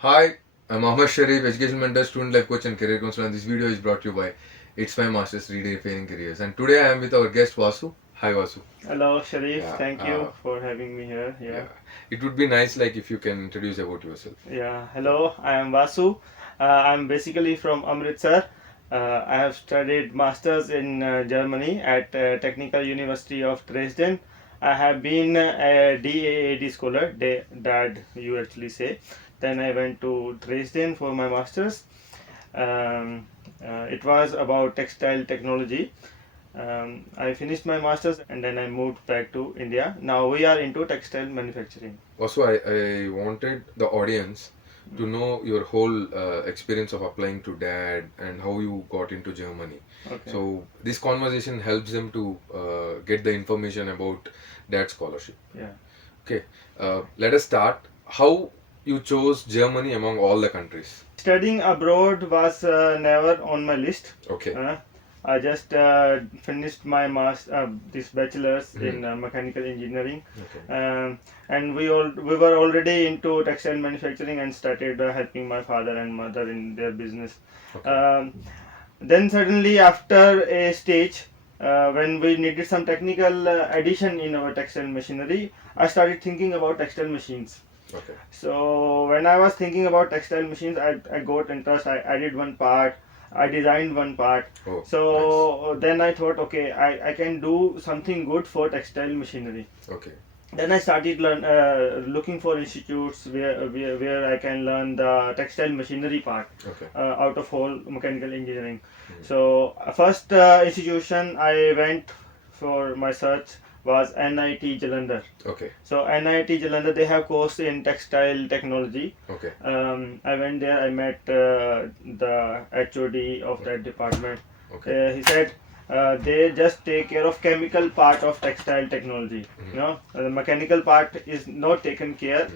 Hi, I'm Ahamed Shareef, education mentor, student life coach, and career counselor. And this video is brought to you by It's My Masters Redefining Careers. And today I am with our guest Vasu. Hi Vasu. Hello, Shareef. Yeah, Thank you for having me here. yeah. It would be nice like if you can introduce about yourself. Hello, I am Vasu. I'm basically from Amritsar. I have studied masters in Germany at Technical University of Dresden. I have been a DAAD scholar, Daad you actually say. Then I went to Dresden for my masters. It was about textile technology. I finished my masters and then I moved back to India. Now we are into textile manufacturing. Also, I wanted the audience to know your whole experience of applying to DAD and how you got into Germany. Okay. So this conversation helps them to get the information about DAD scholarship. Yeah. Okay, let us start. How you chose Germany among all the countries? Studying abroad was never on my list. Okay. I just finished my this bachelor's in mechanical engineering, Okay. and we were already into textile manufacturing and started helping my father and mother in their business. Okay. Then suddenly after a stage when we needed some technical addition in our textile machinery, I started thinking about textile machines. Okay. So when I was thinking about textile machines, I got interest. I did one part. I designed one part. Oh, so then I thought, okay, I can do something good for textile machinery. Okay. Then I started looking for institutes where I can learn the textile machinery part Okay. out of whole mechanical engineering. So first institution I went for my search was NIT Jalandhar. Okay. So NIT Jalandhar, they have course in textile technology. Okay. I went there. I met the HOD of that department. Okay. He said they just take care of chemical part of textile technology. The mechanical part is not taken care.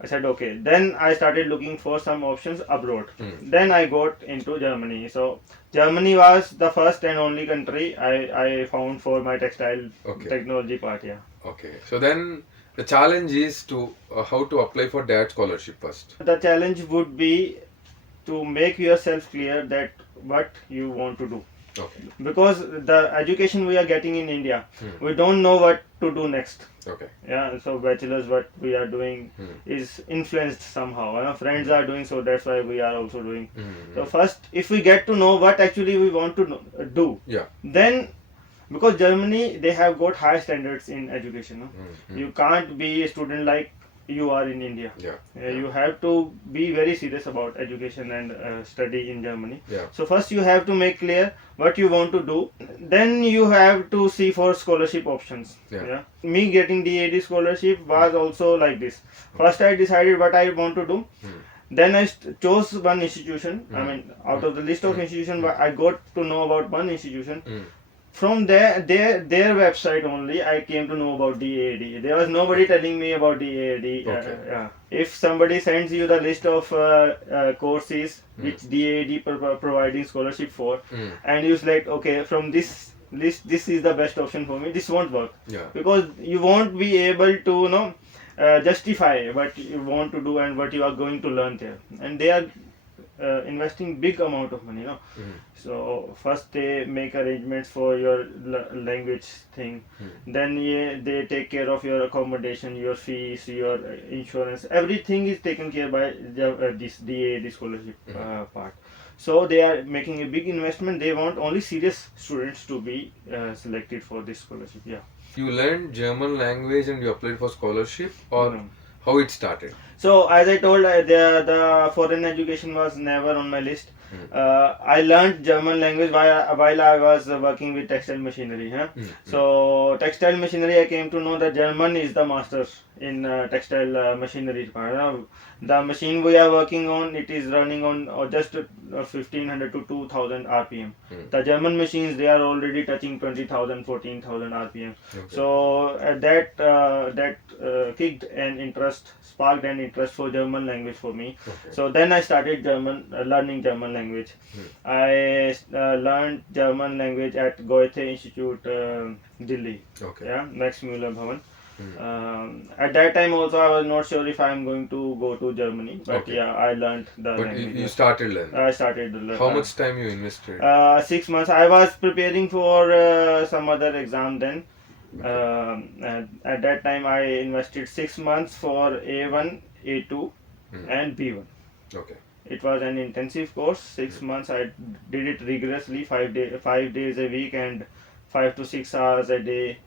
I said okay. Then I started looking for some options abroad. Then I got into Germany. So Germany was the first and only country I found for my textile technology part. Yeah. Okay. So then the challenge is to how to apply for that scholarship first. The challenge would be to make yourself clear that what you want to do. Okay. Because the education we are getting in India, we don't know what to do next. Okay. Yeah, so bachelors, what we are doing is influenced somehow. Friends are doing, so that's why we are also doing. So first, if we get to know what actually we want to do, Yeah. then because Germany, they have got high standards in education. You can't be a student like you are in India. You have to be very serious about education and study in Germany. So first you have to make clear what you want to do. Then you have to see for scholarship options. Me getting DAD scholarship was also like this. First I decided what I want to do. Then I chose one institution. I mean, out of the list of institutions, I got to know about one institution. From their website only I came to know about DAD. There was nobody telling me about DAD. If somebody sends you the list of courses which DAD providing scholarship for, and you select okay from this list, this is the best option for me, this won't work. Because you won't be able to justify what you want to do and what you are going to learn there, and they are investing big amount of money. So first they make arrangements for your language thing. Then they take care of your accommodation, your fees, your insurance. Everything is taken care by this DAD scholarship part. So they are making a big investment. They want only serious students to be selected for this scholarship. Yeah. You learned German language and you applied for scholarship, or how it started? So as I told, the foreign education was never on my list. I learned German language while I was working with textile machinery. So textile machinery, I came to know that German is the master in textile machinery. The machine we are working on, it is running on just 1500 to 2000 RPM. The German machines, they are already touching 20,000, 14,000 RPM. So that kicked an interest, sparked an interest for German language for me. So then I started learning German language. I learned German language at Goethe Institute, Delhi. Max Muller Bhavan. At that time also I was not sure if I am going to go to Germany, but Okay. yeah, I learned the But language. you started learning. I started to learn. How much time you invested? 6 months. I was preparing for some other exam then. At that time I invested 6 months for A1, A2 and B1. Okay. It was an intensive course. 6 months I did it rigorously, 5 days a week and 5 to 6 hours a day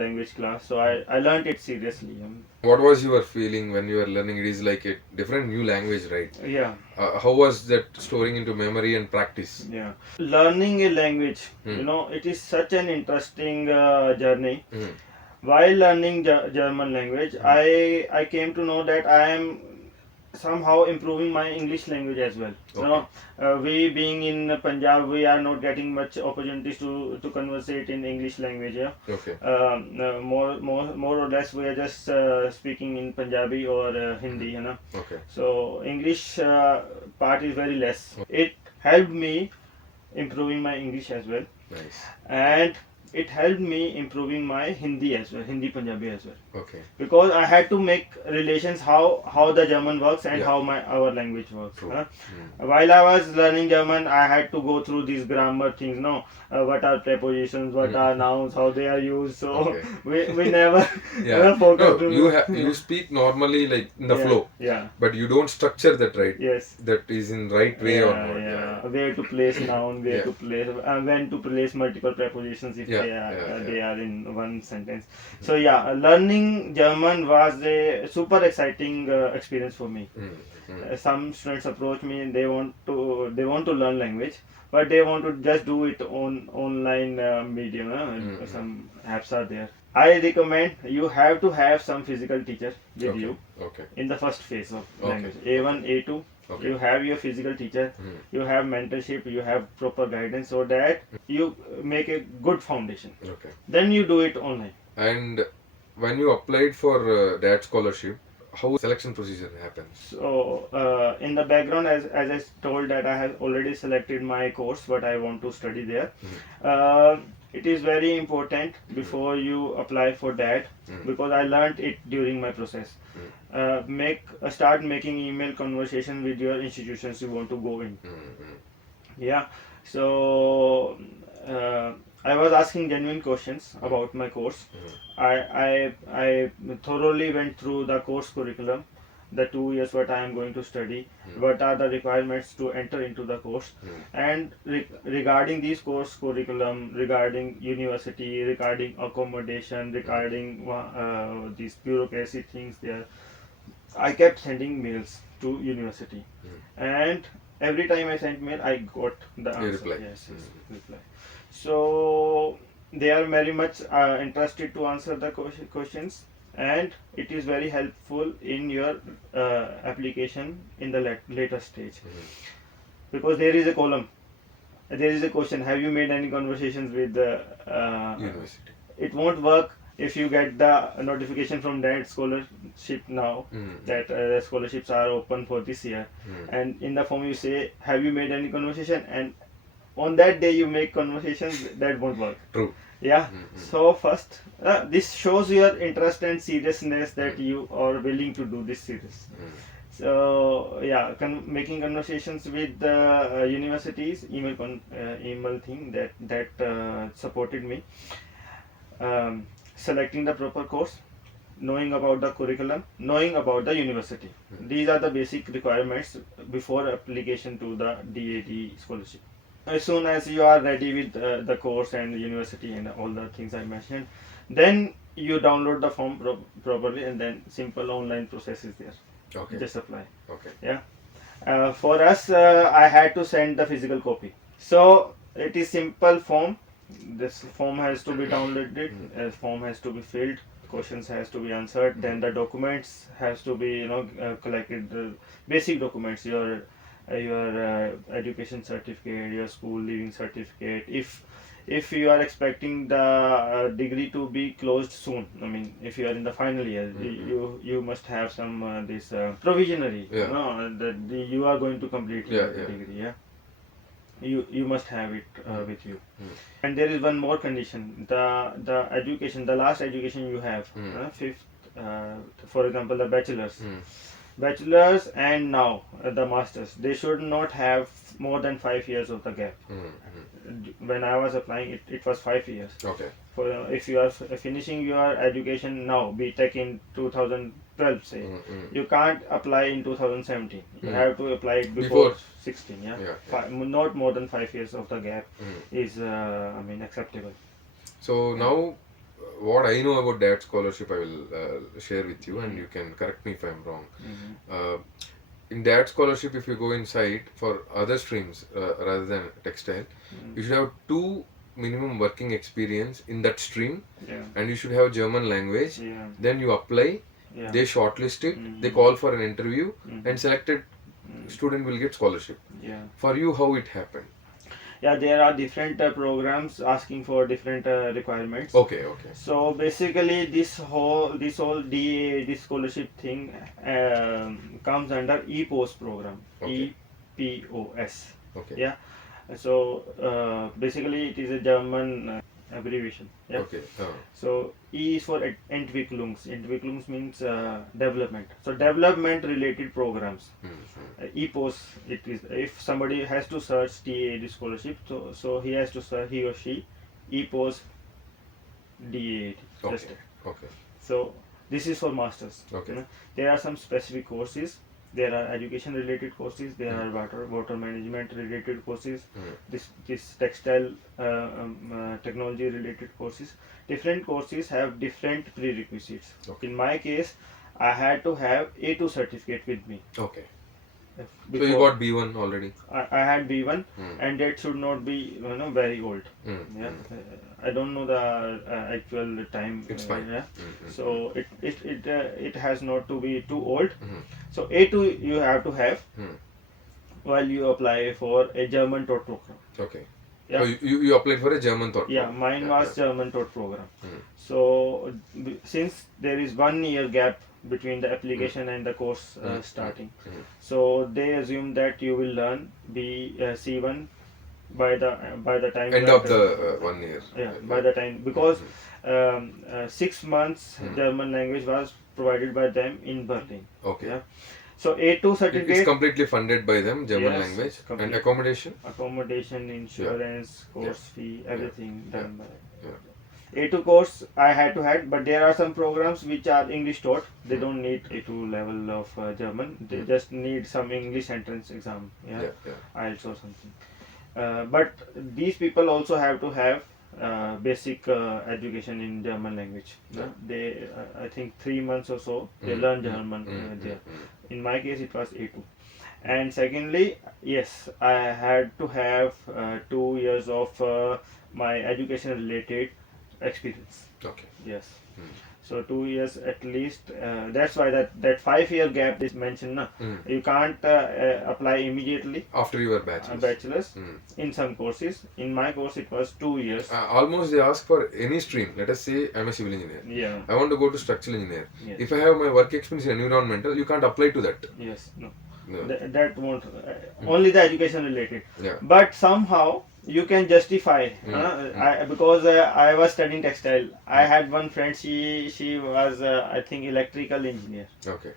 language class. So I learned it seriously. What was your feeling when you were learning? It is like a different new language, right? Yeah. How was that storing into memory and practice? Yeah. Learning a language, it is such an interesting journey. While learning German language, I came to know that I am somehow improving my English language as well. Okay. We being in Punjab, we are not getting much opportunities to conversate in English language. Yeah. Okay. More or less we are just speaking in Punjabi or Hindi. Okay. So English part is very less. It helped me improving my English as well. Nice. And it helped me improving my Hindi as well, Hindi Punjabi as well. Okay. Because I had to make relations how the German works and Yeah. how our language works. True. While I was learning German, I had to go through these grammar things. What are prepositions, what are nouns, how they are used. So Okay. we never Yeah. focused. No, you speak normally like in the Yeah, flow. yeah. But you don't structure that, right? Yes. That is in right way or not. Yeah. Where to place noun, where Yeah. to place, when to place multiple prepositions if Yeah, they are in one sentence. So yeah, learning German was a super exciting experience for me. Some students approach me and they want to learn language, but they want to just do it on online medium. Some apps are there. I recommend you have to have some physical teacher with Okay. you Okay. in the first phase of Okay. language. A1, A2. Okay. You have your physical teacher, you have mentorship, you have proper guidance, so that you make a good foundation. Okay. Then you do it online. And when you applied for Daad scholarship, how selection procedure happens? So in the background, as I told that I have already selected my course, what I want to study there. It is very important before you apply for that, because I learned it during my process. Start making email conversation with your institutions you want to go in. Yeah. So I was asking genuine questions about my course. I thoroughly went through the course curriculum, the 2 years what I am going to study, what are the requirements to enter into the course, and regarding these course curriculum, regarding university, regarding accommodation, regarding these bureaucracy things there, I kept sending mails to university, and every time I sent mail, I got the answer. Reply. Yes, reply. So they are very much interested to answer the questions, and it is very helpful in your application in the later stage, because there is a column, there is a question: have you made any conversations with the University. It won't work if you get the notification from that scholarship now that scholarships are open for this year, and in the form you say, have you made any conversation, and on that day you make conversations, that won't work. True. Yeah. So first, this shows your interest and seriousness that you are willing to do this series. So yeah, making conversations with the universities, email thing that supported me. Selecting the proper course, knowing about the curriculum, knowing about the university. These are the basic requirements before application to the DAD scholarship. As soon as you are ready with the course and the university and all the things I mentioned, then you download the form properly, and then simple online process is there. Okay. Just apply. Okay. Yeah. For us, I had to send the physical copy. So it is simple form. This form has to be downloaded, form has to be filled, questions has to be answered, then the documents has to be collected, the basic documents, your education certificate, your school leaving certificate. If you are expecting the degree to be closed soon, I mean if you are in the final year, you must have some this provisionary, that you are going to complete your degree. Yeah. You must have it with you. And there is one more condition: the education, the last education you have, for example, the bachelors. Mm. Bachelors and now the masters, they should not have more than 5 years of the gap. When I was applying, it was 5 years. Okay. For if you are finishing your education now, BTech in 2012, say, you can't apply in 2017. You have to apply it before 16. Not more than 5 years of the gap is acceptable. So now, what I know about Daad scholarship, I will share with you, and you can correct me if I'm wrong. In Daad scholarship, if you go inside for other streams rather than textile, you should have 2 minimum working experience in that stream, and you should have German language. Then you apply, they shortlist it, they call for an interview, and selected student will get scholarship. For you, how it happened? There are different programs asking for different requirements. Okay. So basically, this whole DA scholarship thing comes under EPOS program. Okay. EPOS. Okay. Yeah. So basically, it is a German abbreviation. Yeah. Okay. So E is for Entwicklungs. Entwicklungs means development. So development related programs. EPOS, it is. If somebody has to search DAAD scholarship, so he has to search, he or she, EPOS DAAD. Okay. So this is for masters. Okay. There are some specific courses. There are education related courses. There are water management related courses. This textile technology related courses. Different courses have different prerequisites. In my case, I had to have A2 certificate with me. Okay. So you got B1 already? I had B1, and that should not be very old. I don't know the actual time. It's fine. So it has not to be too old. So A2 you have to have while you apply for a German TOT program. Okay. So you applied for a German TOT program? Yeah, mine was German TOT program. So since there is 1 year gap between the application and the course starting, so they assume that you will learn C1 by the time end of the 1 year. By the time, because 6 months German language was provided by them in Berlin. Okay. So A2 certificate is completely funded by them, German language, and accommodation, insurance, course fee, everything done by. A2 course I had to have, but there are some programs which are English taught. They don't need A2 level of German. They just need some English entrance exam, IELTS or something. But these people also have to have basic education in German language. They, I think 3 months or so, they learn German there. In my case, it was A2. And secondly, yes, I had to have 2 years of my education related experience. Okay. Yes. So 2 years at least. That's why that 5 year gap is mentioned. You can't apply immediately after your bachelor's. In some courses. In my course, it was 2 years. Almost they ask for any stream. Let us say I'm a civil engineer. Yeah. I want to go to structural engineer. If I have my work experience in environmental, you can't apply to that. Yes. No. That won't. Only the education related. Yeah. But somehow you can justify because I was studying textile. I had one friend. She was I think electrical engineer. Okay.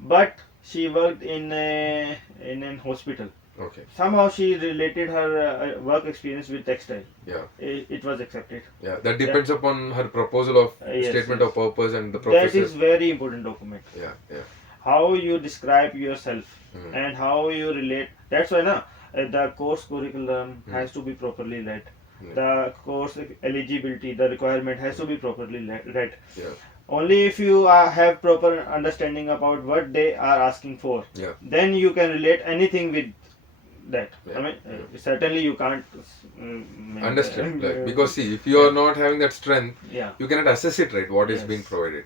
But she worked in an hospital. Okay. Somehow she related her work experience with textile. Yeah. It was accepted. Yeah. That depends upon her proposal of statement of purpose and the professor. That is very important document. Yeah. How you describe yourself and how you relate. That's why the course curriculum has to be properly read. The course eligibility, the requirement has to be properly read. Only if you have proper understanding about what they are asking for, then you can relate anything with that. I mean, certainly you can't understand, because see, if you are not having that strength, you cannot assess it, right, what is being provided.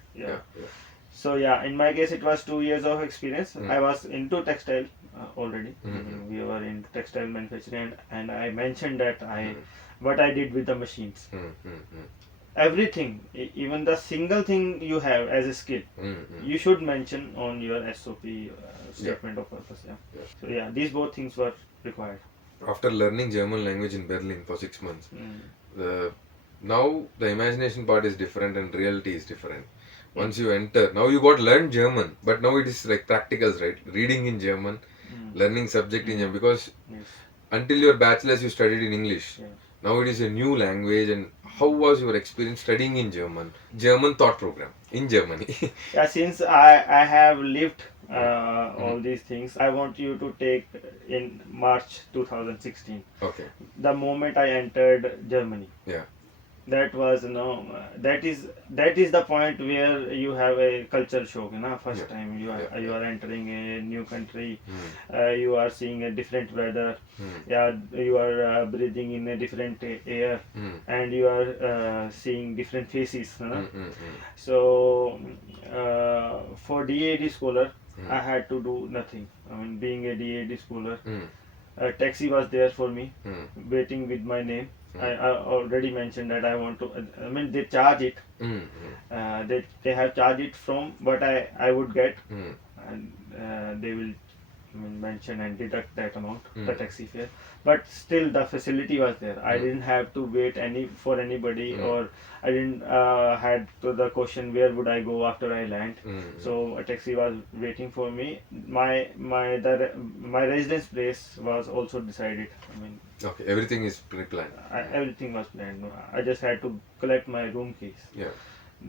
So in my case it was 2 years of experience. I was into textile already. We were in textile manufacturing, and I mentioned that what I did with the machines. Everything, even the single thing you have as a skill, you should mention on your SOP statement of purpose. So these both things were required. After learning German language in Berlin for 6 months, now the imagination part is different and reality is different. Once you enter, now you got learn German, but now it is like practicals, right? Reading in German, learning subject in German, because Yes. until your bachelor's you studied in English. Yeah. Now it is a new language. And how was your experience studying in German thought program in Germany? Yeah, since I have lived all these things, I want you to take in March 2016. Okay. The moment I entered Germany, Yeah. that was that is the point where you have a culture shock, first Yeah. time you are Yeah. you are entering a new country. Hmm. You are seeing a different weather. Hmm. Yeah, you are breathing in a different air, Hmm. and you are seeing different faces, Hmm. Hmm. Hmm. so for DAD scholar, Hmm. I had to do nothing. I mean, being a DAD scholar, Hmm. a taxi was there for me, Hmm. waiting with my name. Hmm. I already mentioned that I want to. I mean, they charge it. Hmm. Hmm. They have charged it from what I would get, Hmm. and they will, I mean, mention and deduct that amount, the Mm. taxi fare. But still, the facility was there. I Mm. didn't have to wait for anybody, Mm. or I didn't had to the question where would I go after I land. Mm. So a taxi was waiting for me. My residence place was also decided. I mean, Okay, everything is pre-planned. everything was planned. I just had to collect my room keys. Yeah.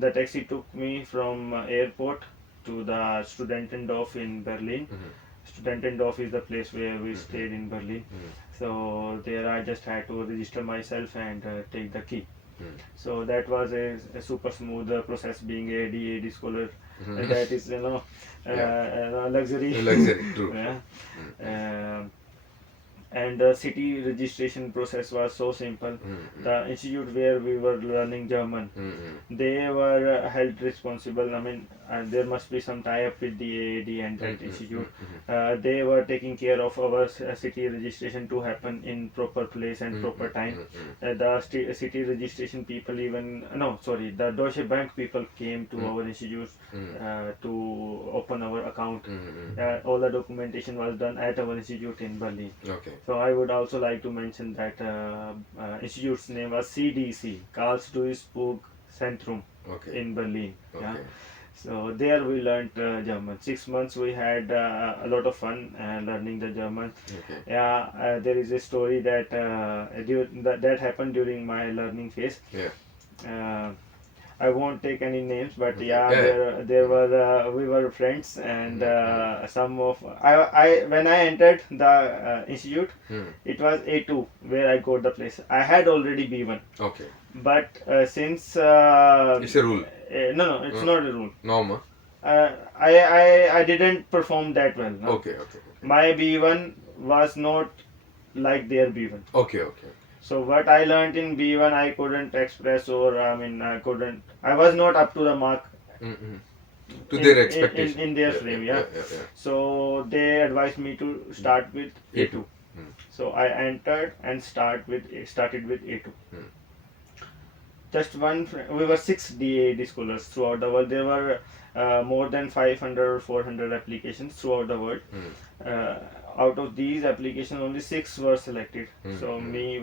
The taxi took me from airport to the Studentendorf in Berlin. Mhm. Studentendorf is the place where we Mhm. stayed in Berlin. Mhm. So there I just had to register myself and take the key. Mhm. So that was a super smooth process, being a DAD scholar. Mhm. And that is, luxury. Luxury, true. Yeah. Mm. And the city registration process was so simple. Mm. The institute where we were learning German, Mm. they were held responsible. I mean, there must be some tie-up with the AAD and that institute. They were taking care of our city registration to happen in proper place and proper time. The city registration people, even no, sorry, the Deutsche Bank people came to our institute to open our account. All the documentation was done at our institute in Berlin. Okay. So I would also like to mention that institute's name was CDC, Karlsruhe Zentrum, Okay. in Berlin. Yeah. Okay. So there we learned German. 6 months we had a lot of fun learning the German. Okay. Yeah, there is a story that that happened during my learning phase. Yeah. I won't take any names, but Okay. yeah, Yeah. there were we were friends, and some of I when I entered the institute, it was A2 where I got the place. I had already B1, Okay. but since It's a rule. no, it's not a rule. Normal. I didn't perform that well. No? Okay. Okay. My B1 was not like their B1. Okay. Okay. So what I learned in B1 I couldn't express, or I mean I was not up to the mark Mm-hmm. To their expectation. in their frame. Yeah. So they advised me to start with A2. So I entered and started with A2. Just we were 6 DAD scholars throughout the world. There were more than 500 or 400 applications throughout the world. Out of these applications, only 6 were selected. So me,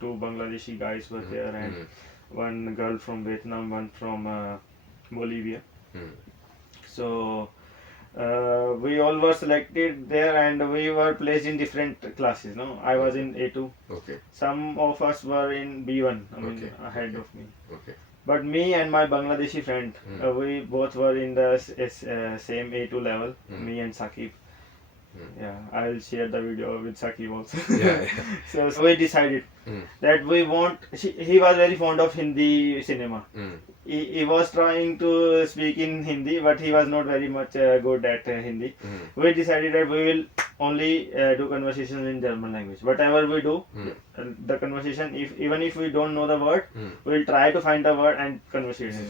two Bangladeshi guys were there, and one girl from Vietnam, one from Bolivia. So we all were selected there, and we were placed in different classes. No, I was in A2. Okay. Some of us were in B1. I mean, ahead of me. Okay. But me and my Bangladeshi friend, we both were in the same A2 level. Me and Sakib. Yeah, I'll share the video with Sakib also. Yeah. So we decided that we want. He was very fond of Hindi cinema. He was trying to speak in Hindi, but he was not very much good at Hindi. We decided that we will only do conversations in German language. Whatever we do, the conversation, even if we don't know the word, we will try to find the word and conversation.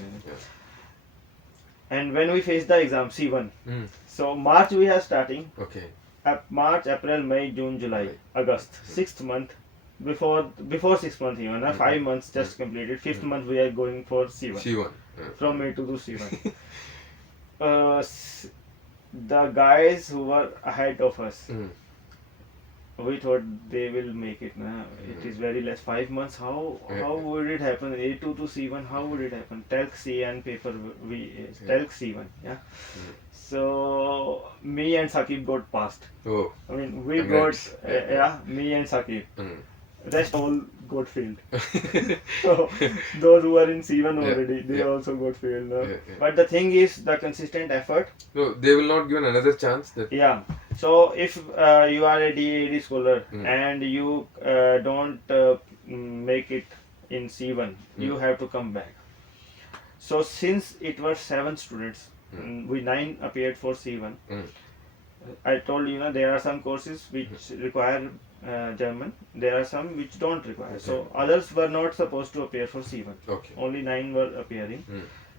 And when we face the exam, C1. So March we are starting. Okay. March, April, May, June, July, August. 6th month. Before 6 months even. 5 months just completed. 5th month we are going for C1. C1. From A2 to C1. The guys who were ahead of us, we thought they will make it. Nah? It is very less. 5 months. How would it happen? A2 to C1. How would it happen? Telc C and paper Telc C1. Yeah. So me and Sakib got passed. Oh, I mean, we congrats. got me and Sakib. Mm. Rest all got failed. So those who are in C1 already, they also got failed. But the thing is, the consistent effort. No, they will not give another chance. That Yeah. So if you are a DAD scholar and you don't make it in C1, you have to come back. So since it was 7 students, we 9 appeared for C1. I told you, there are some courses which require German. There are some which don't require. So others were not supposed to appear for C1. Okay. Only 9 were appearing.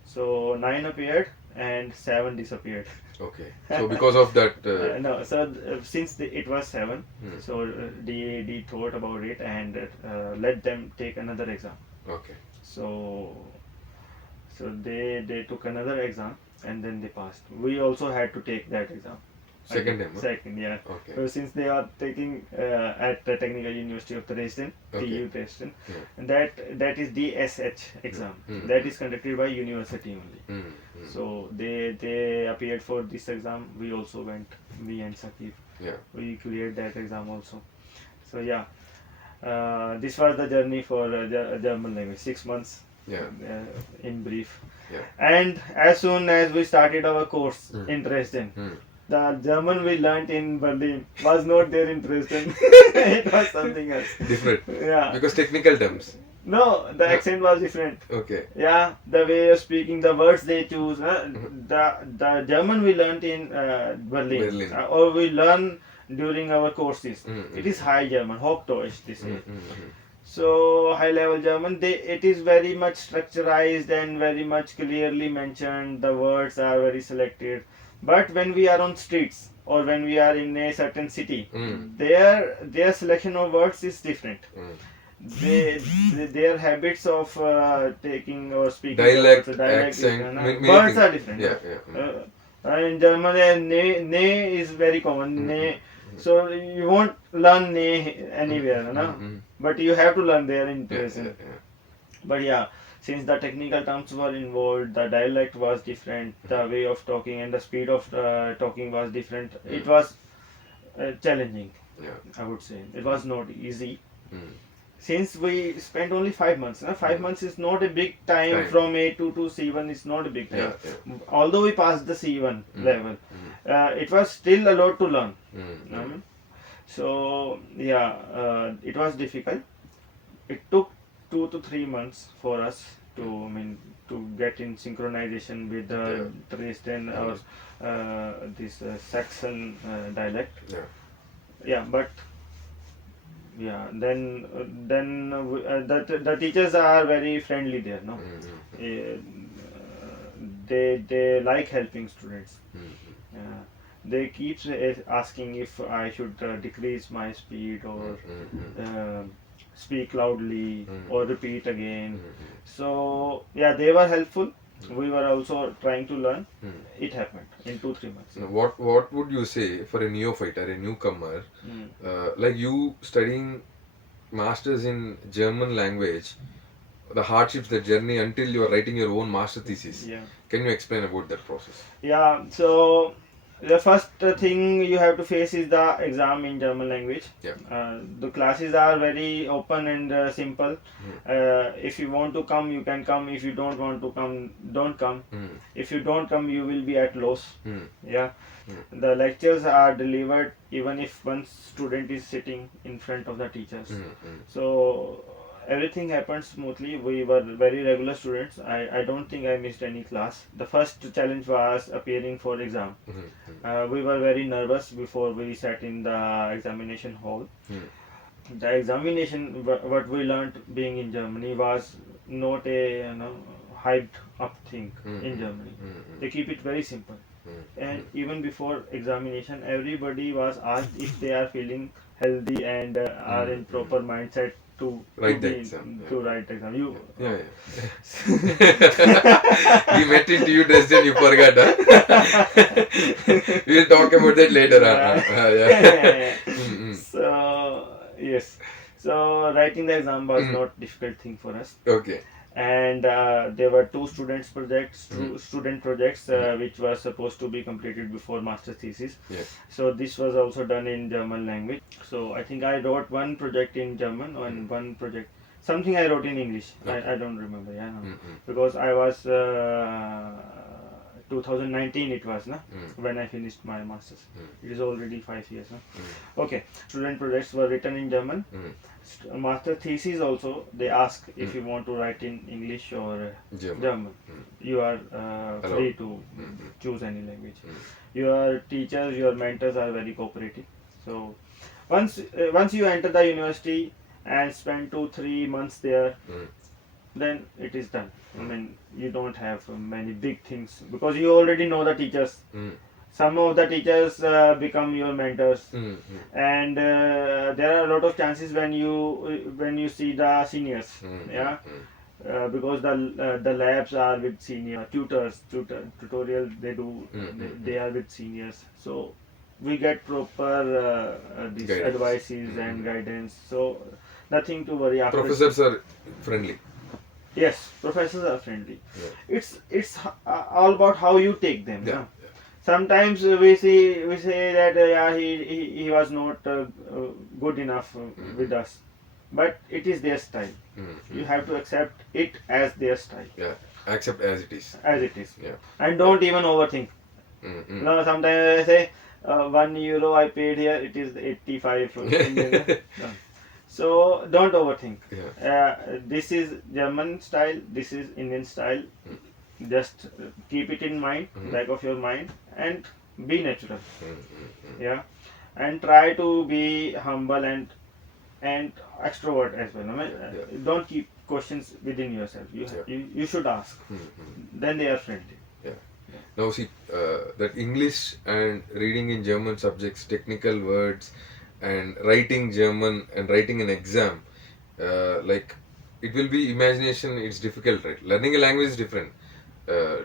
So 9 appeared and 7 disappeared. Okay. So because of that. No. So since it was 7, so DAD thought about it and let them take another exam. Okay. So they took another exam and then they passed. We also had to take that exam. Second time. Second, yeah. Okay. So since they are taking at the Technical University of DRESDEN, TU DRESDEN, and that is DSH exam. That is conducted by university only. So they appeared for this exam. We also went. Me and Sakib. Yeah. We cleared that exam also. So yeah, this was the journey for German language. 6 months. Yeah. In brief. Yeah. And as soon as we started our course in Dresden, the German we learnt in Berlin was not there in Dresden. It was something else. Different. Yeah. Because technical terms. No, the accent was different. Okay. Yeah, the way of speaking, the words they choose. The German we learnt in Berlin. Or we learn during our courses. It is high German, Hochdeutsch this way. So high level German, it is very much structurized and very much clearly mentioned. The words are very selected. But when we are on streets or when we are in a certain city, their selection of words is different. Their habits of taking or speaking dialect accent, words are different. In German, ne is very common. Ne, so you won't learn ne anywhere, but you have to learn there in person. But yeah, since the technical terms were involved, the dialect was different, the way of talking and the speed of talking was different. It was challenging. I would say it was not easy. Since we spent only 5 months, 5 months is not a big time. From A2 to C1 is not a big time. Although we passed the C1 level, it was still a lot to learn. So yeah, it was difficult. It took 2 to 3 months for us to get in synchronization with the Dresden or this Saxon dialect. But yeah, then the teachers are very friendly there, no? They like helping students. They keep asking if I should decrease my speed or speak loudly or repeat again. So yeah, they were helpful. We were also trying to learn. It happened in 2-3 months. What would you say for a neophyte or a newcomer, like you studying masters in German language, the hardships, the journey until you are writing your own master thesis? Can you explain about that process? Yeah, so the first thing you have to face is the exam in German language. The classes are very open and simple. If you want to come, you can come. If you don't want to come, don't come. If you don't come, you will be at loss. The lectures are delivered even if one student is sitting in front of the teachers. So everything happened smoothly. We were very regular students. I don't think I missed any class. The first challenge was appearing for exam. We were very nervous before we sat in the examination hall. The examination, what we learned being in Germany, was not a hyped up thing in Germany. They keep it very simple. And even before examination, everybody was asked if they are feeling healthy and are in proper mindset to write the exam. Write the exam. You we met in TU Dresden, you forgot, huh? We'll talk about that later. So writing the exam was not difficult thing for us. Okay. And there were two student projects which was supposed to be completed before master thesis. Yes. So this was also done in German language. So I think I wrote one project in German and one project something I wrote in English. Okay. I don't remember, because I was 2019 it was when I finished my masters. It is already 5 years. Okay, student projects were written in German. Master thesis also they ask if you want to write in English or German. You are free to choose any language. Your teachers, your mentors are very cooperative. So once you enter the university and spend 2-3 months there, then it is done. I mean, you don't have many big things because you already know the teachers. Some of the teachers become your mentors, and there are a lot of chances when you see the seniors, because the labs are with senior tutorial they do, they are with seniors, so we get proper these Guidance. advices and guidance, so nothing to worry after. Professors are friendly. Yes, professors are friendly. It's all about how you take them. Sometimes we say that he was not good enough with us, but it is their style. You have to accept it as their style. Accept as it is. And don't even overthink. No, sometimes I say €1 I paid here, it is 85 Indian. So don't overthink. This is German style, this is Indian style. Just keep it in mind, back of your mind, and be natural. And try to be humble and extrovert as well. Don't keep questions within yourself. You should ask. Then they are friendly. Now see, that English and reading in German subjects, technical words, and writing German and writing an exam, like it will be imagination. It's difficult, right? Learning a language is different.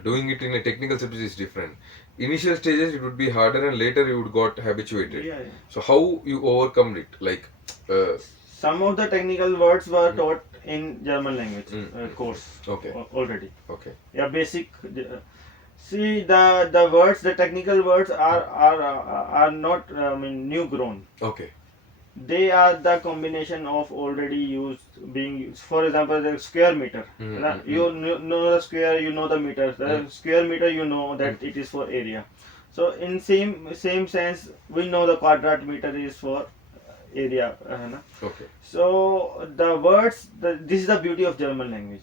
Doing it in a technical subject is different. Initial stages it would be harder, and later you would got habituated. So how you overcome it? Like some of the technical words were taught in German language course. Already. Basic. See the words, the technical words are not new grown. They are the combination of already being used. For example, the square meter. You know the square, you know the meter. The square meter, you know that it is for area. So in same sense, we know the quadrat meter is for area. So the words, this is the beauty of German language.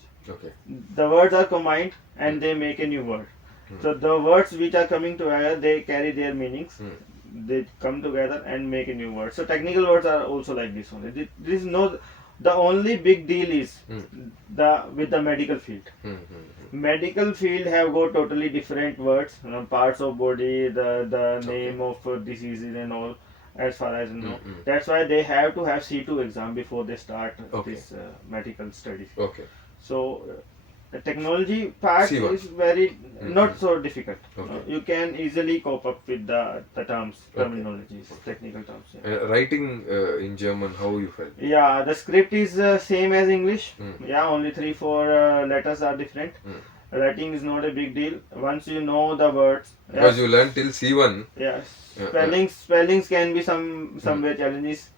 The words are combined and they make a new word. So the words which are coming together, they carry their meanings. They come together and make a new word. So technical words are also like this only. This is the only big deal is with the medical field. Medical field have got totally different words, parts of body, the name of diseases and all, as far as I know. That's why they have to have C2 exam before they start this medical studies. So the technology part C1 is very not so difficult. You can easily cope up with the terms, terminologies, technical terms. Writing in German, how you felt? The script is same as English. Only 3-4 letters are different. Writing is not a big deal once you know the words. Because you learn till C1. Spellings can be somewhere challenges.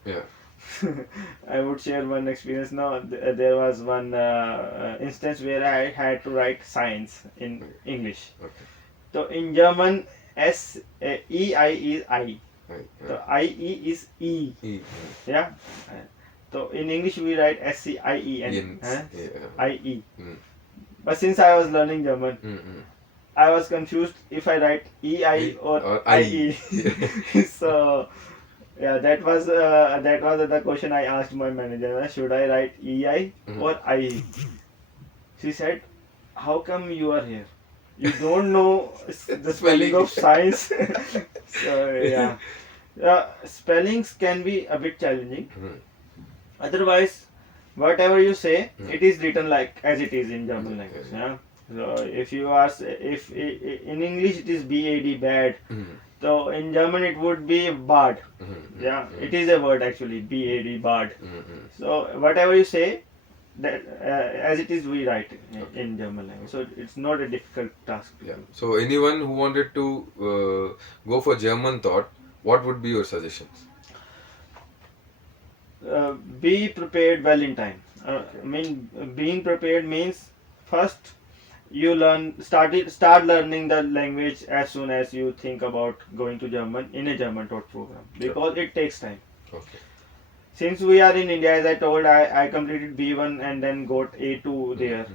I would share one experience. Now there was one instance where I had to write science in English. So in German, EI is I. So IE is E. So in English we write SCIEN. IE. But since I was learning German, I was confused if I write EI or IE. So that was the question I asked my manager. Should I write EI or IE? She said, "How come you are here? You don't know the spelling of science." So spellings can be a bit challenging. Otherwise, whatever you say, it is written like as it is in German language. So if you ask, if in English it is BAD, bad. So in German it would be Bad. Yeah, it is a word actually, B-A-D, Bad. So whatever you say, that as it is we write in German language. So it's not a difficult task. Yeah. So anyone who wanted to go for German thought, what would be your suggestions? Be prepared well in time. I mean, being prepared means first you start learning the language as soon as you think about going to German in a German taught program, because it takes time. Okay. Since we are in India, as I told, I completed B1 and then got A2 there.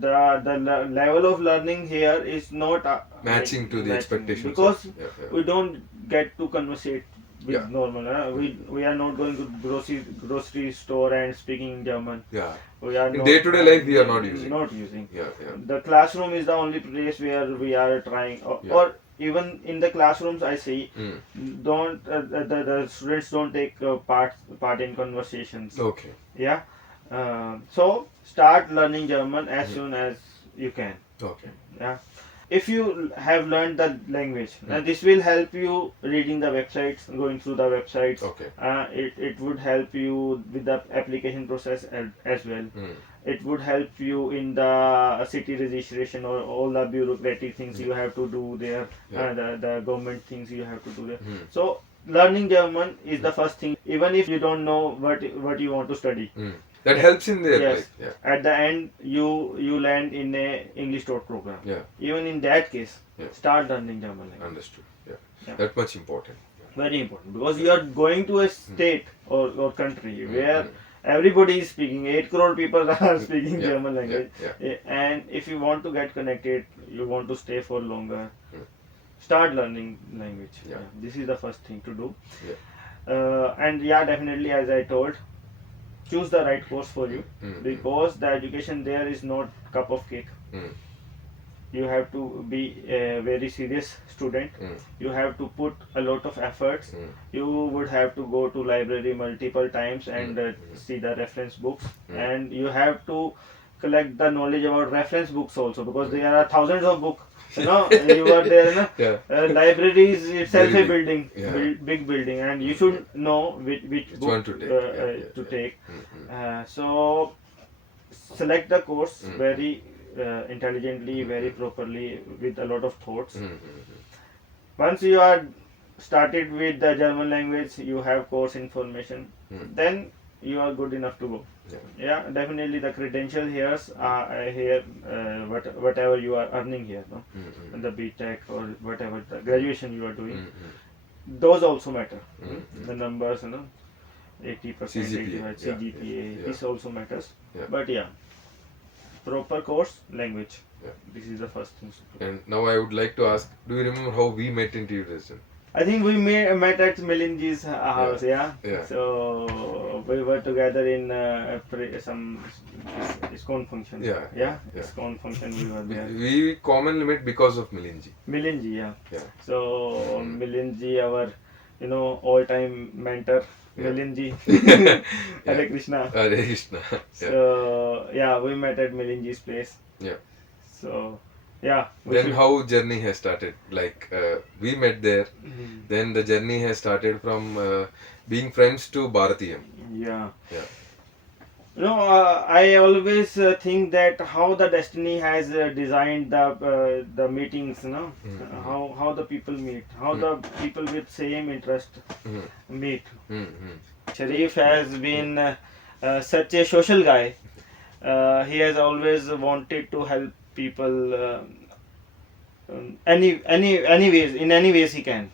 The level of learning here is not matching to the expectations, because we don't get to conversate with normal. We are not going to grocery store and speaking German. Yeah. We are in day-to-day life we are not using. Not using. Yeah. The classroom is the only place where we are trying, or even in the classrooms I see, don't the students don't take part in conversations. Okay. Yeah. So start learning German as soon as you can. Okay. Yeah. If you have learned the language, this will help you reading the websites, going through the websites. Okay. It would help you with the application process as well. It would help you in the city registration or all the bureaucratic things you have to do there, the government things you have to do there. So learning German is the first thing, even if you don't know what you want to study. That helps in there. Yes. Like, At the end, you land in a English taught program. Yeah. Even in that case, start learning German language. Understood. Yeah. That much important. Very important, because you are going to a state or country where everybody is speaking. 8 crore people are speaking German language. And if you want to get connected, you want to stay for longer, start learning language. This is the first thing to do. And definitely, as I told, choose the right course for you, because the education there is not cup of cake. You have to be a very serious student. You have to put a lot of efforts. You would have to go to library multiple times and see the reference books, and you have to collect the knowledge about reference books also, because there are thousands of books. You are there. Library is itself a building, big building, and you should know which book to take. So select the course very intelligently, very properly, with a lot of thoughts. Once you are started with the German language, you have course information, then you are good enough to go. Definitely the credential here whatever you are earning here, the BTech or whatever the graduation you are doing, those also matter. The numbers, 80%, CGPA, this also matters. But proper course, language. This is the first thing. And now I would like to ask, do you remember how we met in DRESDEN? I think we met at Milinji's house. So we were together in some ISKCON function. ISKCON function we were there. We commonly met because of Milinji. Milinji, So Milinji, our all-time mentor. Milinji. Hare Krishna. Hare Krishna. So we met at Milinji's place. So then how journey has started? Like we met there. Then the journey has started from being friends to Bharatiyam. I always think that how the destiny has designed the meetings, how the people meet, how the people with same interest meet. Shareef has been such a social guy. He has always wanted to help people in any ways he can.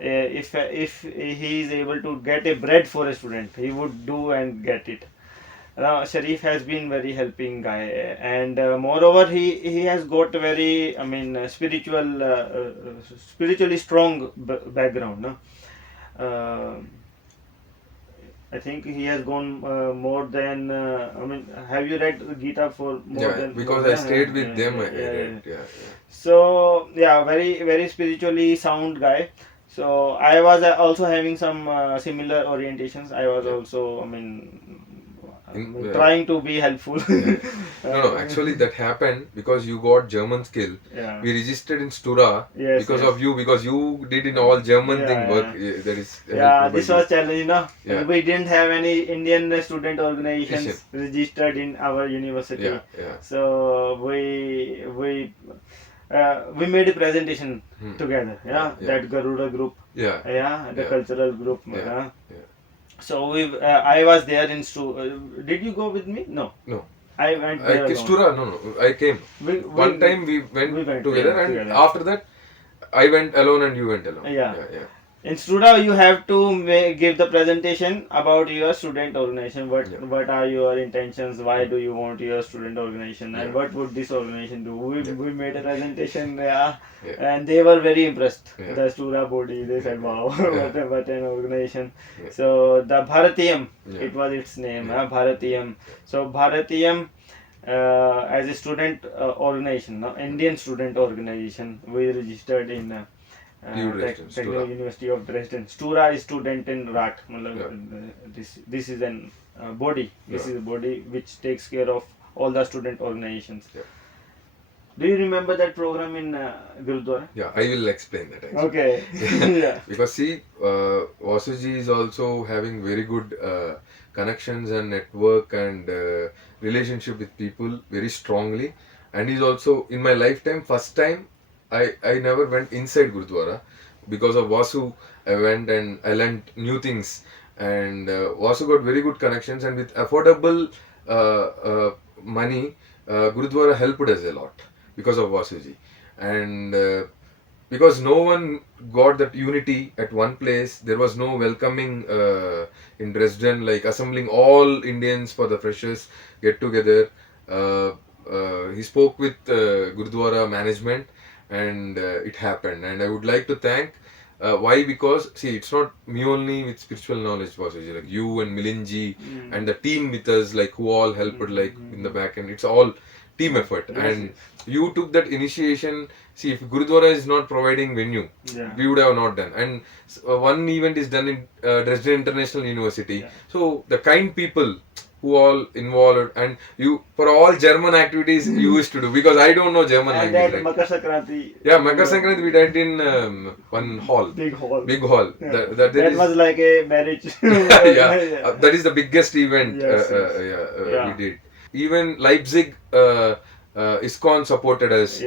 If he is able to get a bread for a student, he would do and get it. Shareef has been very helping guy, and moreover he has got a very spiritually strong background. I think he has gone more than. Have you read Gita for more than? Because I stayed with them. So very very spiritually sound guy. So I was also having some similar orientations. I was also, trying to be helpful. No, actually that happened because you got German skill. Yeah. We registered in Stura Yes, because yes. of you, because you did in all German thing work. That is helped by This you. was challenge, Yeah. We didn't have any Indian student organizations registered in our university. Yeah. So we made a presentation together. That Garuda group. The cultural group. So I was there in did you go with me? No. I went there alone. Stura, no, I came. One time we went together, and after that I went alone and you went alone. Yeah. In Studa, you have to give the presentation about your student organization. What are your intentions? Why do you want your student organization? And what would this organization do? We made a presentation, and they were very impressed. The Studa body, they said, "Wow, what an organization!" So the Bharatiyam, it was its name, Bharatiyam. So Bharatiyam. As a student organization, Indian student organization, we registered in Technical University of Dresden. Stura is student in RAT. This is an body. This is a body which takes care of all the student organizations. Do you remember that program in Gurudwara? Yeah, I will explain that actually. Okay. Yeah. Because see, Vasuji is also having very good connections and network and relationship with people very strongly, and he's also in my lifetime first time I never went inside Gurudwara. Because of Vasu I went and I learned new things, and Vasu got very good connections, and with affordable money Gurudwara helped us a lot because of Vasuji. And because no one got that unity at one place, there was no welcoming in Dresden, like assembling all Indians for the freshers get together. He spoke with Gurudwara management, and it happened. And I would like to thank why, because see, it's not me only with spiritual knowledge, Vasuji, like you and Milinji and the team with us, like who all helped like in the back end. It's all team effort, and you took that initiation. See, if Gurudwara is not providing venue, we would have not done. And one event is done in Dresden International University. So the kind people who all involved, and you for all German activities you used to do, because I don't know German and language. That Makar Sankranti. Yeah, Makar Sankranti we did in one hall. Big hall. Big hall. Yeah. That was like a marriage. That is the biggest event we did. Even Leipzig, ISKCON supported us,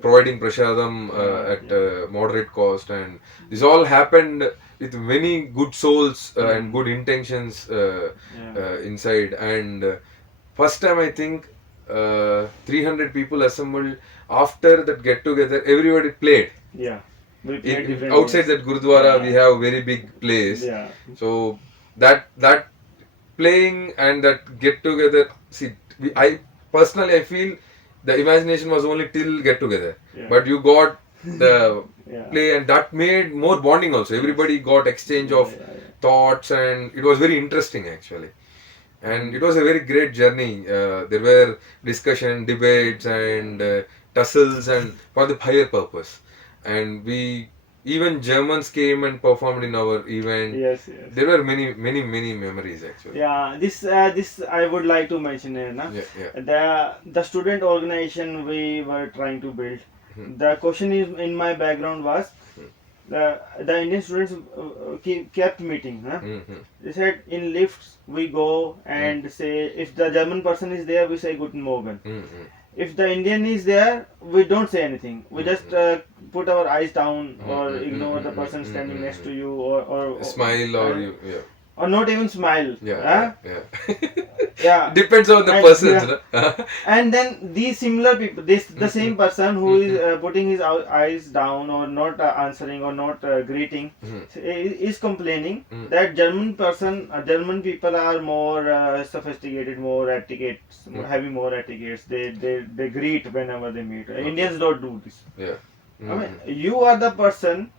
providing prasadam at moderate cost, and this all happened with many good souls and good intentions inside. And first time I think 300 people assembled. After that get together, everybody played. Yeah. Outside that Gurudwara, we have very big place. Yeah. So that playing and that get together. See, I personally feel the imagination was only till get together, but you got the play, and that made more bonding also. Everybody got exchange of thoughts, and it was very interesting actually. And it was a very great journey. There were discussion, debates, and tussles, and for the higher purpose. And we even Germans came and performed in our event. Yes. There were many memories actually. Yeah, this I would like to mention here, the student organization we were trying to build. The question is in my background was the Indian students kept meeting. They said in lifts we go and say, if the German person is there, we say Guten Morgen. If the Indian is there, we don't say anything. We just put our eyes down or ignore the person standing next to you, or smile, or not even smile. Yeah. Depends on the person. And then these similar people, the same person who is putting his eyes down or not answering or not greeting, is complaining that German people are more sophisticated, more etiquettes, having more etiquettes. They greet whenever they meet. Indians don't do this. I mean, you are the person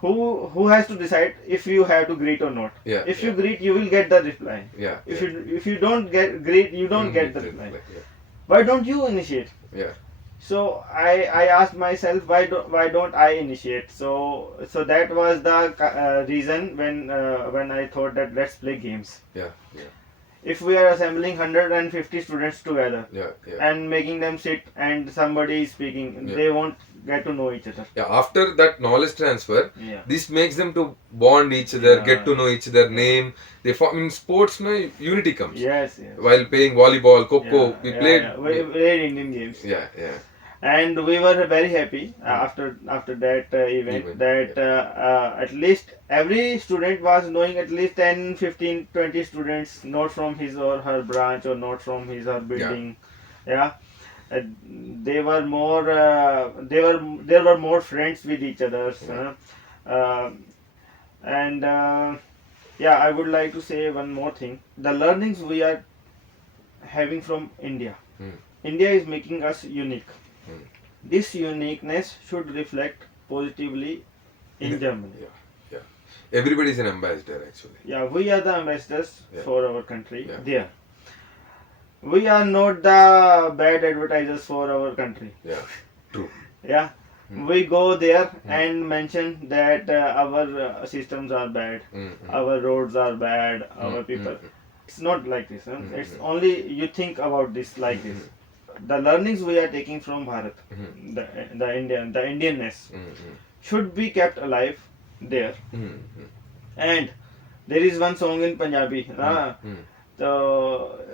who has to decide if you have to greet or not. If you greet, you will get the reply. If you don't greet, you don't get the reply. Why don't you initiate? So I asked myself, why don't I initiate? So that was the reason when I thought that let's play games. if we are assembling 150 students together Yeah, and making them sit and somebody is speaking, they won't get to know each other. Yeah, after that knowledge transfer, Yeah. this makes them to bond each other, get to know each other name. They form in sports, no, unity comes. Yes. While playing volleyball, coco, we played. We played Indian games. Yeah. And we were very happy after that event that at least every student was knowing at least 10, 15, 20 students, not from his or her branch or not from his or building. Yeah. They were more there were more friends with each other. And yeah, I would like to say one more thing. The learnings we are having from India. India is making us unique. This uniqueness should reflect positively in Germany. Yeah. Everybody is an ambassador actually. Yeah, we are the ambassadors for our country there. We are not the bad advertisers for our country. Yeah, true. Yeah. We go there and mention that our systems are bad, our roads are bad, our people. It's not like this. It's only you think about this like this. The learnings we are taking from Bharat, the Indianness, should be kept alive there. And there is one song in Punjabi. तो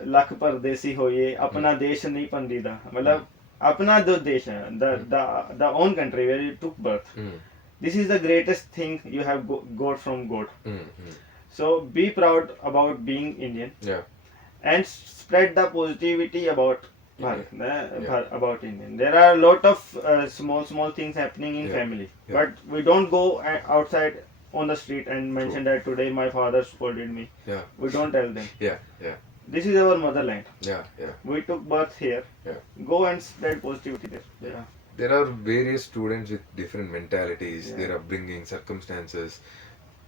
लख परदेसी होइए अपना देश नहीं पंदीदा मतलब अपना जो देश है the own country where you took birth. This is the greatest thing you have got from God. So be proud about being Indian. And spread the positivity about about Indian. There are a lot of small things happening in family, but we don't go outside on the street and mention that today my father scolded me. We don't tell them. This is our motherland. We took birth here. Go and spread positivity there. There are various students with different mentalities, their upbringing, circumstances.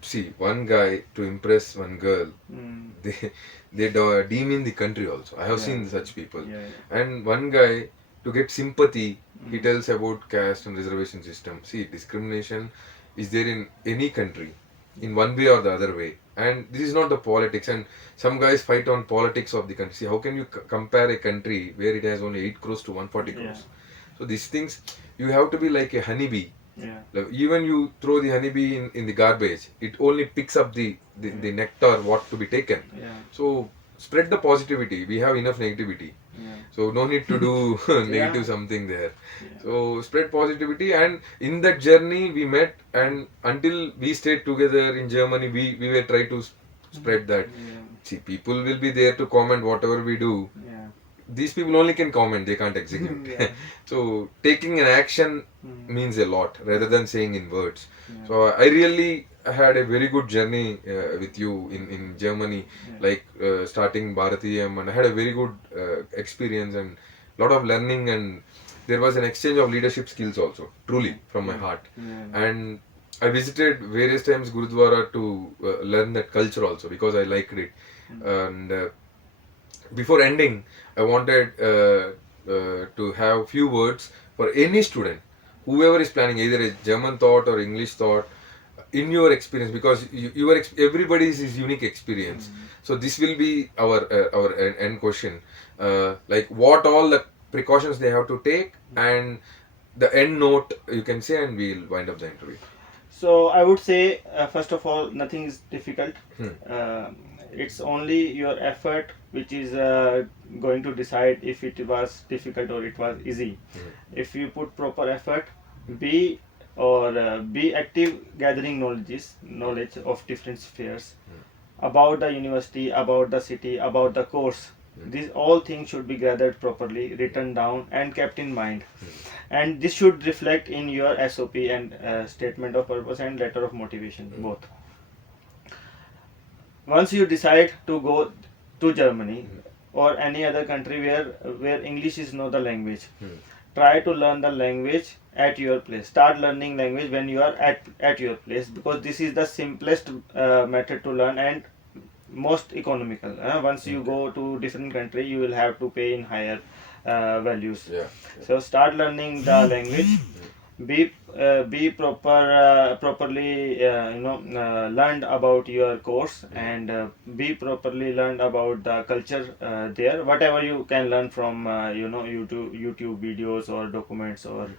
See, one guy to impress one girl, they demean the country also. I have seen such people. And one guy to get sympathy, he tells about caste and reservation system. See, discrimination is there in any country, in one way or the other way. And this is not the politics. And some guys fight on politics of the country. See, how can you compare a country where it has only 8 crores to 140 crores? So these things, you have to be like a honeybee. Like even you throw the honeybee in the garbage, it only picks up the nectar what to be taken. So spread the positivity. We have enough negativity. So no need to do negative something there. So spread positivity, and in that journey we met, and until we stayed together in Germany, we were trying to spread that. See, people will be there to comment whatever we do. These people only can comment, they can't execute. So taking an action means a lot rather than saying in words. So I really had a very good journey with you in Germany, like starting Bharatiyam, and I had a very good experience and lot of learning, and there was an exchange of leadership skills also, truly from my heart. And I visited various times Gurudwara to learn that culture also because I liked it. And before ending, I wanted to have few words for any student, whoever is planning either a German thought or English thought, in your experience, because everybody's is unique experience. So this will be our end question, like what all the precautions they have to take, and the end note you can say, and we'll wind up the interview. So I would say first of all, nothing is difficult. It's only your effort which is going to decide if it was difficult or it was easy. If you put proper effort, be active gathering knowledge of different spheres about the university, about the city, about the course. These all things should be gathered properly, written down and kept in mind. And this should reflect in your SOP and statement of purpose and letter of motivation, both. Once you decide to go to Germany or any other country where English is not the language, try to learn the language at your place. Start learning language when you are at your place, because this is the simplest method to learn and most economical. Once you go to different country, you will have to pay in higher values. So start learning the language. Be be properly learned about your course, and be properly learned about the culture there, whatever you can learn from YouTube videos or documents or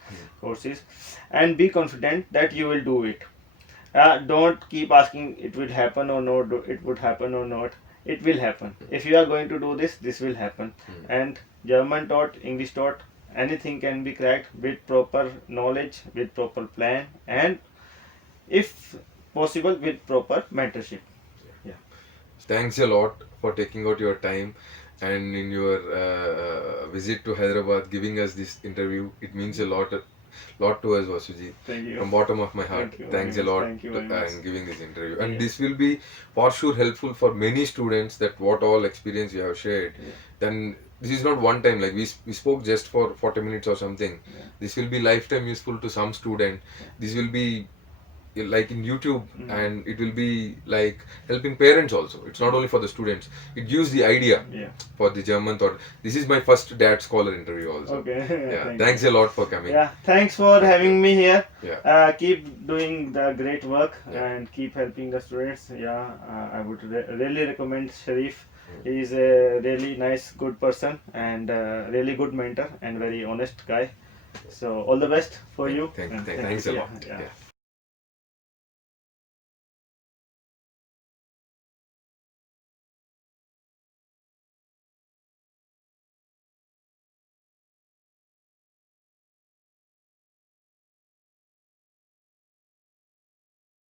courses, and be confident that you will do it. Don't keep asking it will happen or not, it would happen or not. It will happen. If you are going to do this, this will happen. And German taught, English taught, anything can be cracked with proper knowledge, with proper plan, and if possible with proper mentorship. Yeah. Thanks a lot for taking out your time and in your visit to Hyderabad, giving us this interview. It means a lot to us, Vasuji. Thank you. From bottom of my heart, Thank you thanks a very much. lot Thank you very much. in giving this interview. And Yeah. this will be for sure helpful for many students, that what all experience you have shared. Yeah. Then this is not one time, like we spoke just for 40 minutes or something. Yeah. This will be lifetime useful to some student. This will be like in YouTube, and it will be like helping parents also. It's not only for the students. It gives the idea Yeah. for the German thought. This is my first Dad Scholar interview also. Okay. Yeah. Thanks a lot for coming. Yeah, thanks for having me here. Yeah. Keep doing the great work, Yeah. and keep helping the students. Yeah, I would really recommend Shareef. He is a really nice, good person, and really good mentor, and very honest guy. So all the best for you. Thanks and a you. lot. Yeah. Yeah.